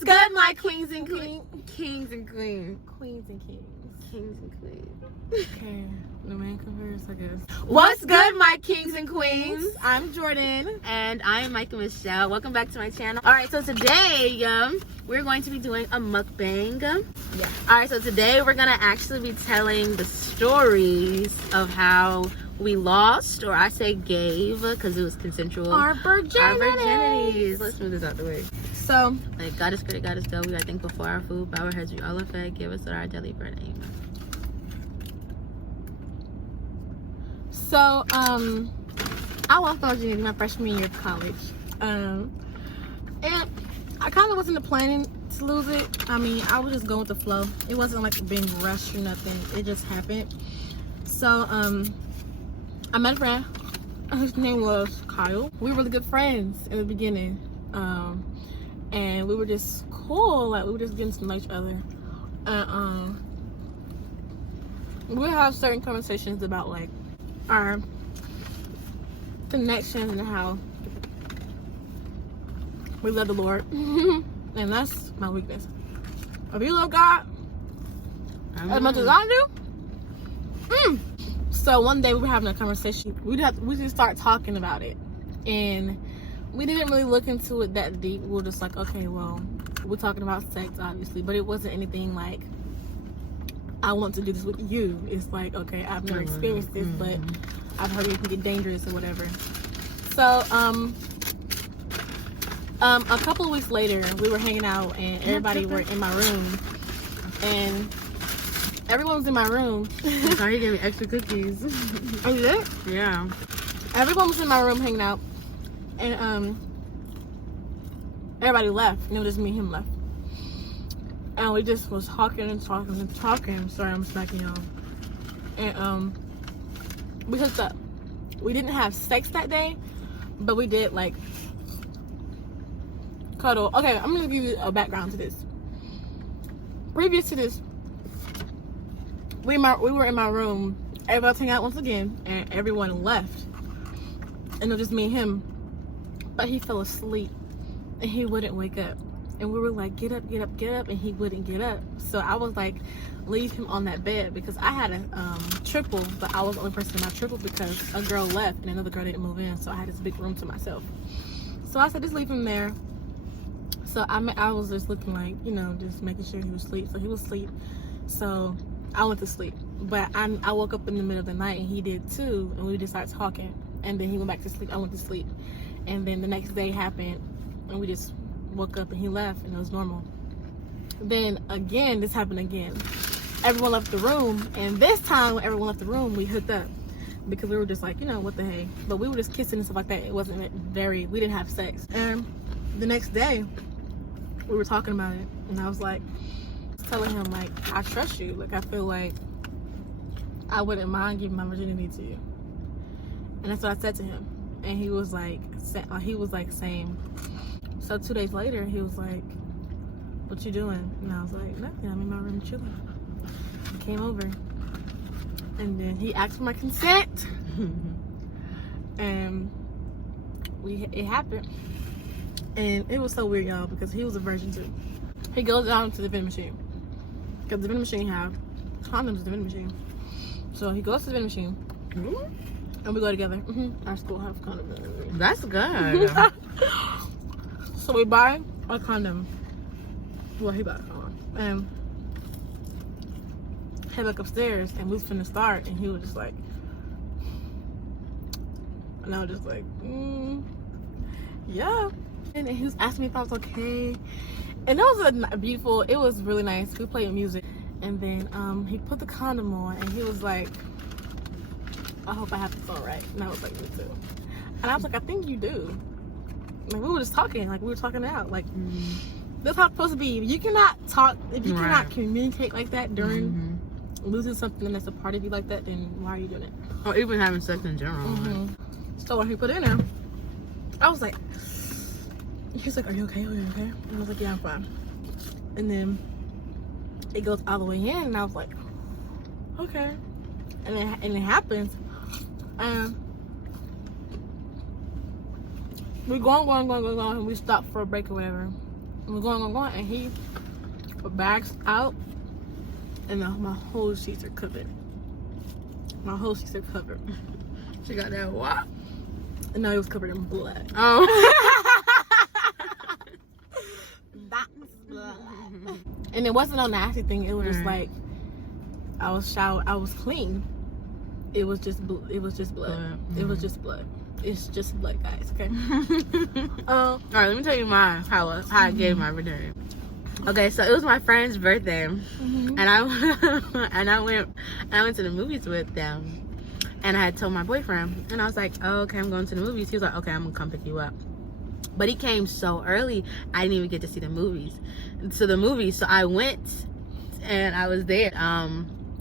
What's good, my queens and queens? Kings and queens. Queens and kings. Kings and queens. Okay, the man converse, I guess. What's good, my kings and queens? I'm Jordan. And I am Micah Michelle. Welcome back to my channel. Alright, so today, we're going to be doing a mukbang. Yeah. Alright, so today we're going to actually be telling the stories of how we lost, or I say gave, because it was consensual. Our virginities. Let's move this out the way. So, Like, God is great, God is good. We are thankful for our food. Bow our heads, we all are fed. Give us our daily bread. Amen. So, I lost my virginity my freshman year of college. And I kind of wasn't planning to lose it. I mean, I was just going with the flow. It wasn't like being rushed or nothing. It just happened. So, I met a friend. His name was Kyle. We were really good friends in the beginning. And we were just cool. Like, we were just getting to know each other. We would have certain conversations about, like, our connections and how we love the Lord. And that's my weakness. If you love God as much as I do, So one day we were having a conversation. We just start talking about it, and we didn't really look into it that deep. We were just like, okay, well, we're talking about sex, obviously, but it wasn't anything like, I want to do this with you. It's like, okay, I've never experienced this, but I've heard it can get dangerous or whatever. So, a couple of weeks later, we were hanging out, and everybody were in my room, and everyone was in my room. Sorry, you gave me extra cookies. Oh, you did? Yeah. Everyone was in my room hanging out, and everybody left, and it was just me and him left. And we just was talking and talking and talking. Sorry, I'm smacking y'all. And we hooked up. We didn't have sex that day, but we did like cuddle. Okay, I'm gonna give you a background to this. Previous to this, we were in my room. Everybody was hanging out once again, and everyone left. And it was just me and him. But he fell asleep, and he wouldn't wake up. And we were like, get up, get up, get up, and he wouldn't get up. So I was like, leave him on that bed, because I had a triple, but I was the only person in my triple because a girl left and another girl didn't move in. So I had this big room to myself. So I said, just leave him there. So I was just looking like, you know, just making sure he was asleep. So he was asleep. So I went to sleep. But I woke up in the middle of the night, and he did too. And we just started talking. And then he went back to sleep. I went to sleep. And then the next day happened, and we just woke up, and he left, and it was normal. Then again, this happened again. Everyone left the room, and this time when everyone left the room, we hooked up, because we were just like, you know, what the hey. But we were just kissing and stuff like that. It wasn't we didn't have sex. And the next day, we were talking about it, and I was like, telling him, like, I trust you. Like, I feel like I wouldn't mind giving my virginity to you. And that's what I said to him. And he was like, same. So 2 days later, he was like, what you doing? And I was like, nothing, I'm in my room chilling. He came over, and then he asked for my consent. And it happened. And it was so weird, y'all, because he was a virgin too. He goes down to the vending machine, because the vending machine have condoms in the vending machine. So he goes to the vending machine, and we go together. Our school have condoms. That's good. So we buy a condom. Well, he bought a condom. And head back upstairs, and we was finna start, and he was just like, and I was just like, yeah. And he was asking me if I was okay. And that was it was really nice. We played music. And then he put the condom on, and he was like, I hope I have this all right. And I was like, me too. And I was like, I think you do. Like, we were just talking, like, we were talking it out. Like, that's how it's supposed to be. If you cannot talk, if you cannot communicate like that during losing something that's a part of you like that, then why are you doing it? Or even having sex in general. So when he put it in there, I was like, he's like, are you okay? Are you okay? And I was like, yeah, I'm fine. And then it goes all the way in, and I was like, okay. And it happens. And we're going, and we stop for a break or whatever. we're going, and he backs out, and my whole sheets are covered. My whole sheets are covered. She got that what? And no, it was covered in blood. Oh. That's blood. And it wasn't no nasty thing. It was just like I was showered. I was clean. It was just blood. It was just blood. It's just blood, guys. Okay. All right, let me tell you how I gave my virginity. Okay, so it was my friend's birthday, and I went to the movies with them, and I had told my boyfriend, and I was like, oh, okay, I'm going to the movies. He was like, okay, I'm gonna come pick you up. But he came so early, I didn't even get to see the movies. So I went, and I was there.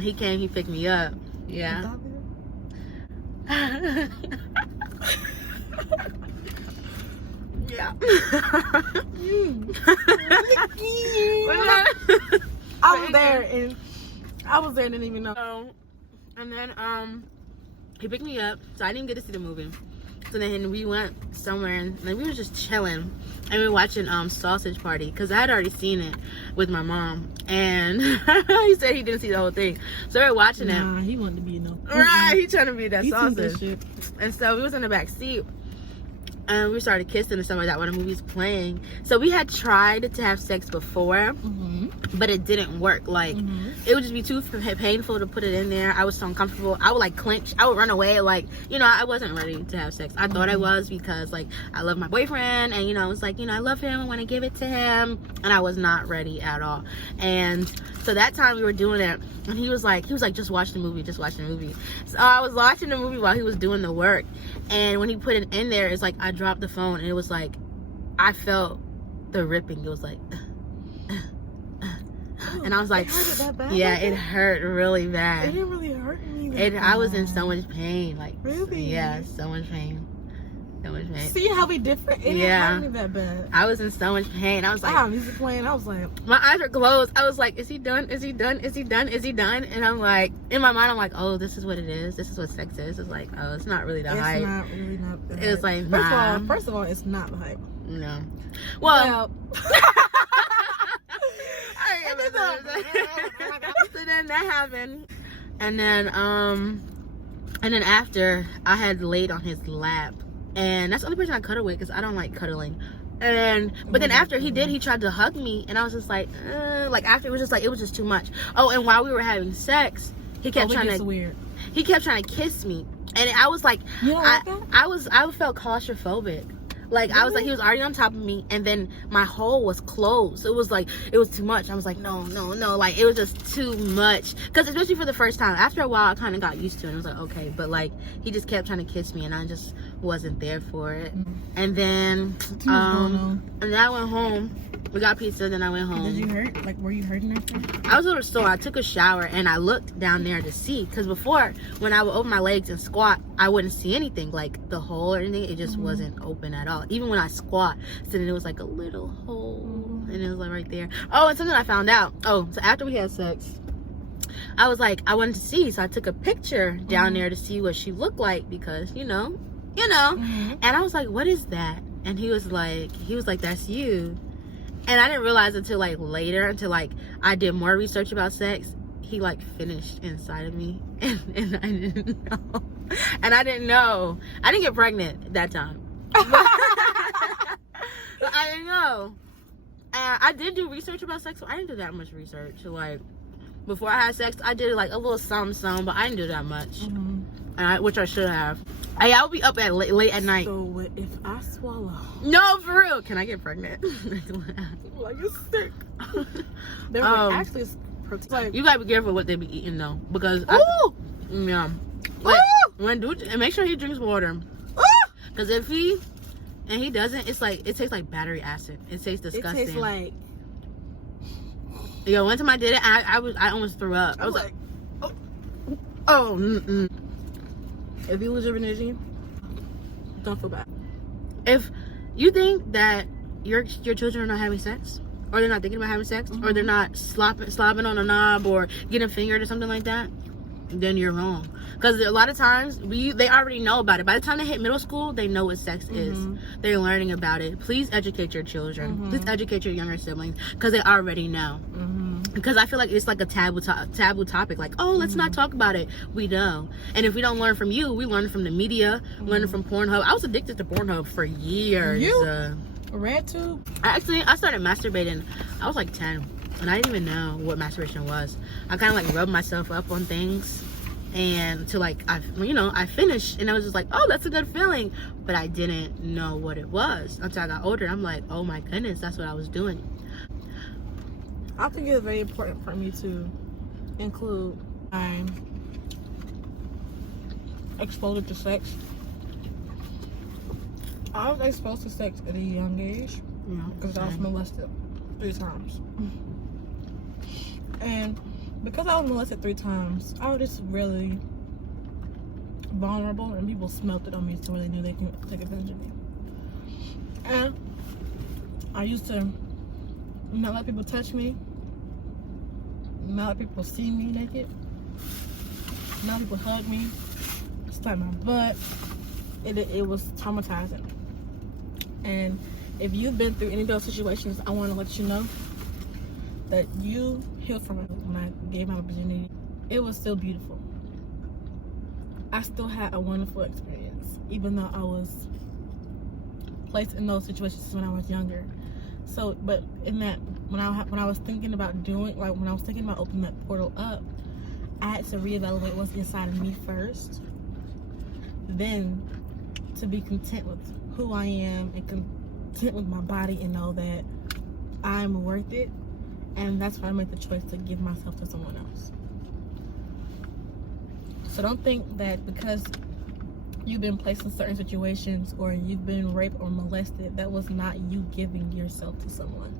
He came, he picked me up. Yeah. Yeah. I was there and didn't even know. And then he picked me up, so I didn't get to see the movie. So then we went somewhere and we were just chilling, and we were watching Sausage Party, because I had already seen it with my mom, and he said he didn't see the whole thing. So we were watching it. He wanted to be Right, he trying to be that sausage. Shit. And so we was in the back seat, and we started kissing and stuff like that when the movie's playing. So we had tried to have sex before, but it didn't work. Like, it would just be too painful to put it in there. I was so uncomfortable. I would like clench. I would run away. Like, I wasn't ready to have sex. I thought I was, because like I love my boyfriend, and I was like, I love him. I want to give it to him, and I was not ready at all. And so that time we were doing it, and he was like, just watch the movie. So I was watching the movie while he was doing the work, and when he put it in there, it's like I dropped the phone, and it was like I felt the ripping. It was like and I was like, it hurt that bad? Yeah, it hurt really bad. It didn't really hurt me. I was in so much pain. Like, really? Yeah, so much pain. See how we different? It didn't hurt me that bad. I was in so much pain. I was like, music playing. I was like, my eyes were closed. I was like, is he done? Is he done? Is he done? Is he done? And I'm like, in my mind, I'm like, oh, this is what it is. This is what sex is. It's like, oh, it's not really the hype. It's not really not the hype. It was like, nah. First of all, it's not the hype. No. Well. So then that happened, and then after, I had laid on his lap, and that's the only person I cuddle with, because I don't like cuddling. But then after he tried to hug me, and I was just like after, it was just too much. Oh, and while we were having sex, he kept trying to kiss me, and I was like, I felt claustrophobic. Like, I was like, he was already on top of me, and then my hole was closed. It was like, it was too much. I was like, no. Like, it was just too much. Because especially for the first time. After a while, I kind of got used to it. I was like, okay. But, like, he just kept trying to kiss me, and I just wasn't there for it. And then, and then I went home. We got pizza, then I went home. Did you hurt? Like, were you hurting after? I was a little sore. I took a shower, and I looked down there to see. Because before, when I would open my legs and squat, I wouldn't see anything. Like, the hole or anything, it just wasn't open at all. Even when I squat, so then it was like a little hole. And it was like right there. Oh, and something I found out. Oh, so after we had sex, I was like, I wanted to see. So I took a picture down there to see what she looked like. Because, you know. And I was like, what is that? And he was like, that's you. And I didn't realize until like later, until like I did more research about sex, he like finished inside of me, and I didn't know. And I didn't know. I didn't get pregnant that time. But I didn't know. And I did do research about sex, so I didn't do that much research. Like, before I had sex, I did like a little some, but I didn't do that much. Which I should have. I'll be up at late at night. So what if I swallow? No, for real. Can I get pregnant? Like, you're sick. They're actually, like, you gotta be careful what they be eating though, because and make sure he drinks water. Because if he doesn't, it's like, it tastes like battery acid. It tastes disgusting. It tastes like. Yo, one time I did it, I almost threw up. I was like, If you lose your virginity, don't feel bad. If you think that your children are not having sex, or they're not thinking about having sex, or they're not slobbing on a knob, or getting fingered or something like that, then you're wrong. Because a lot of times they already know about it. By the time they hit middle school, they know what sex is. They're learning about it. Please educate your children. Please educate your younger siblings, because they already know. Because I feel like it's like a taboo topic. Like, oh, let's not talk about it. We know. And if we don't learn from you, we learn from the media, learn from Pornhub. I was addicted to Pornhub for years. Red tube? I started masturbating. I was like 10, and I didn't even know what masturbation was. I kind of like rubbed myself up on things, and to like, I finished, and I was just like, oh, that's a good feeling. But I didn't know what it was until I got older. I'm like, oh my goodness, that's what I was doing. I think it's very important for me to include my exposure to sex. I was exposed to sex at a young age because I was molested 3 times. And because I was molested 3 times, I was just really vulnerable, and people smelt it on me so they knew they could take advantage of me. And I used to not let people touch me, not let people see me naked, not let people hug me, slap my butt. It was traumatizing. And if you've been through any of those situations, I want to let you know that you healed from it. When I gave my virginity, it was still beautiful. I still had a wonderful experience, even though I was placed in those situations when I was younger. So, but in that, when I was thinking about when I was thinking about opening that portal up, I had to reevaluate what's inside of me first, then to be content with who I am and content with my body, and know that I'm worth it. And that's why I made the choice to give myself to someone else. So don't think that because you've been placed in certain situations or you've been raped or molested, that was not you giving yourself to someone.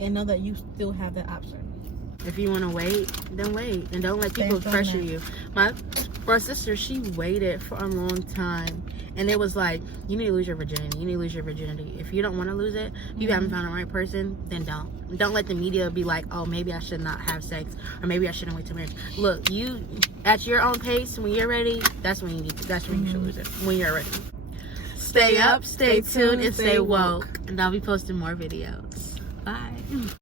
And know that you still have that option. If you want to wait, then wait. And don't let people pressure you. My sister, she waited for a long time. And it was like, you need to lose your virginity. You need to lose your virginity. If you don't want to lose it, if you haven't found the right person, then don't. Don't let the media be like, oh, maybe I should not have sex, or maybe I shouldn't wait till marriage. Look, you, at your own pace, when you're ready, that's when you should lose it. When you're ready. Stay up, stay tuned, and stay woke. And I'll be posting more videos. Bye.